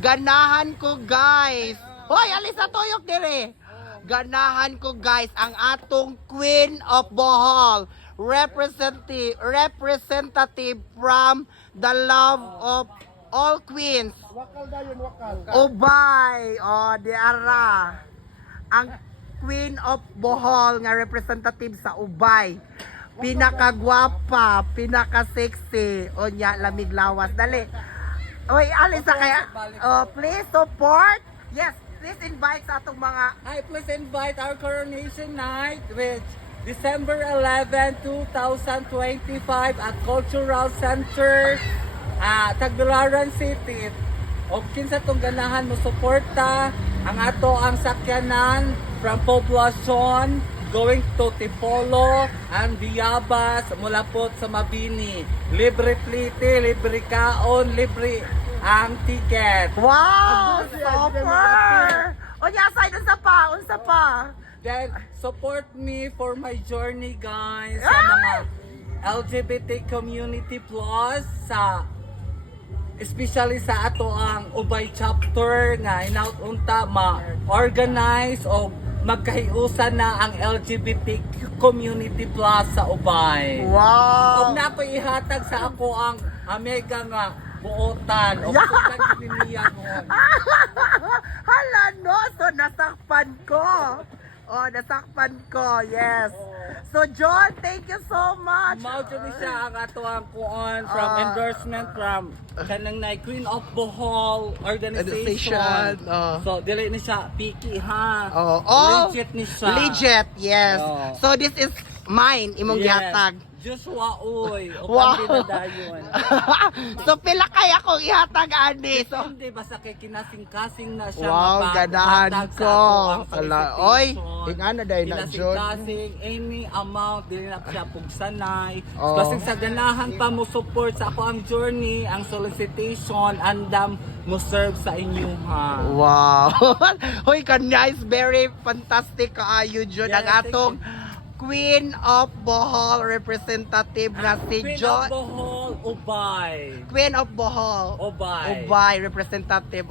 Ganahan ko guys. Hoy, alis na tuyok dire. Ganahan ko guys ang atong Queen of Bohol. Representative from the love of all queens. Wakal dayon, wakal. Ubay. O, di ara. Ang Queen of Bohol nga representative sa Ubay. Pinakagwapa, pinaka-sexy. O nya, lamig lawas. Dali. Oy, alis na kaya. Please support. Yes, please invite sa atong mga... Hi, please invite our coronation night which December 11, 2025 at Cultural Center Tagbilaran City. O kinsa tong ganahan mo suporta ang ato ang sakyanan from Poblacion going to Tipolo and Biabas mula po sa Mabini. Libre plite, libre kaon, libre ang ticket. Wow! Super! O nya, aside, unsa pa? Then, support me for my journey, guys, sa mga LGBT community plus, especially sa ato ang Ubay chapter nga inaunta ma-organize o magkahiusan na ang LGBT community plus sa Ubay. Wow! Kung napahihatag sa ako ang mega nga buotan o kung niya noon. Hala no, so nasakpan ko. Oh, nasakpan ko, yes. So John, thank you so much. Mao jud ni siya ang ato ang kuon from endorsement from kanang na Queen of Bohol organization. So dili ni siya piki ha. Legit ni siya. Legit, yes. So this is mine, imong gihatag. Joshua Uy, o Wow. dayon. So pila kaya akong ihatag ani. So Hindi basta kay kinasing-kasing na siya. wow, ganahan mapaghatag sa ko. ato ang Ala, oy, solicitation. ingana dai na John. Kinasing-kasing, any amount, dili na siya pugsanay. Oh. Kasi sa ganahan pa mo support sa ako ang journey, ang solicitation, andam mo serve sa inyo ha. Wow. Hoy, kanya is very fantastic kaayo John ang Yes, atong Queen of Bohol representative na si Queen John. of Bohol, Ubay. Queen of Bohol. Ubay. Ubay representative.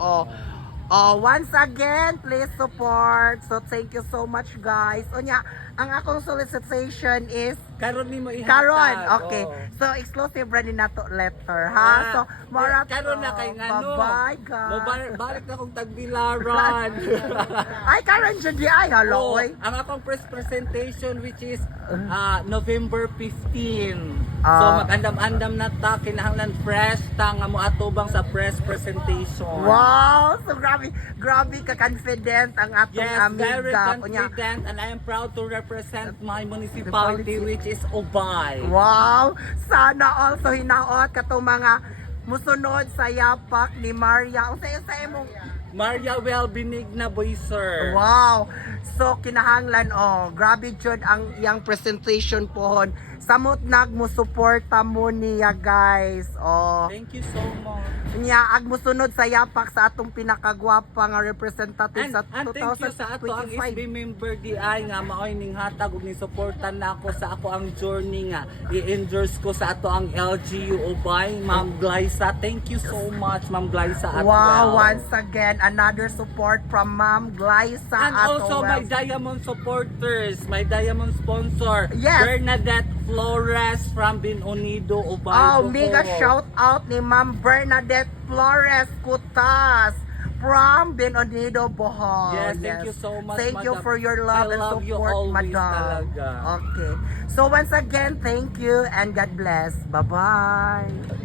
Once again, please support. So thank you so much guys. Onya, ang akong solicitation is Karon nimo ihatag. Karon, okay. Oh. So exclusive ra ni nato letter ha. So marat Karon na kay ngano. Bye guys. Balik na kong tagbilaran. Ay karon jud di ay hello Oh, oy. ang akong press presentation which is November 15. So mag-andam-andam na ta kinahanglan fresh ta nga mo atubang sa press presentation. Wow, so grabe ka confident ang atong Yes, very amiga. Kunya, confident and I am proud to represent my municipality which is Ubay. wow, sana also hinaot katong mga musunod sa yapak ni Maria. Unsay imong Maria Well Benigna Boyser. wow. So kinahanglan grabe jud ang iyang presentation pohon. Samot nagmusuporta mo niya guys. Thank you so much. Nya ag musunod sa yapak sa atong pinakagwapa nga representative sa And thank you sa ato ang 2025. SB member DI nga maoy ning hatag ug ni suportan nako sa ako ang journey nga i-endorse ko sa ato ang LGU Ubay, Ma'am Glyza. Thank you so much, Ma'am Glyza as Wow, well. once again another support from Ma'am Glyza And also my Atowel. Diamond supporters, my Diamond sponsor, Yes. Bernadette Flores from Binunido, Ubay. Mega Bohol. shout out ni Ma'am Bernadette Flores Cutas from Benonido, Bohol. Yes, thank you so much, Thank you Madam. for your love I and love you support, always Madam. talaga. Okay. So once again, thank you and God bless. Bye-bye.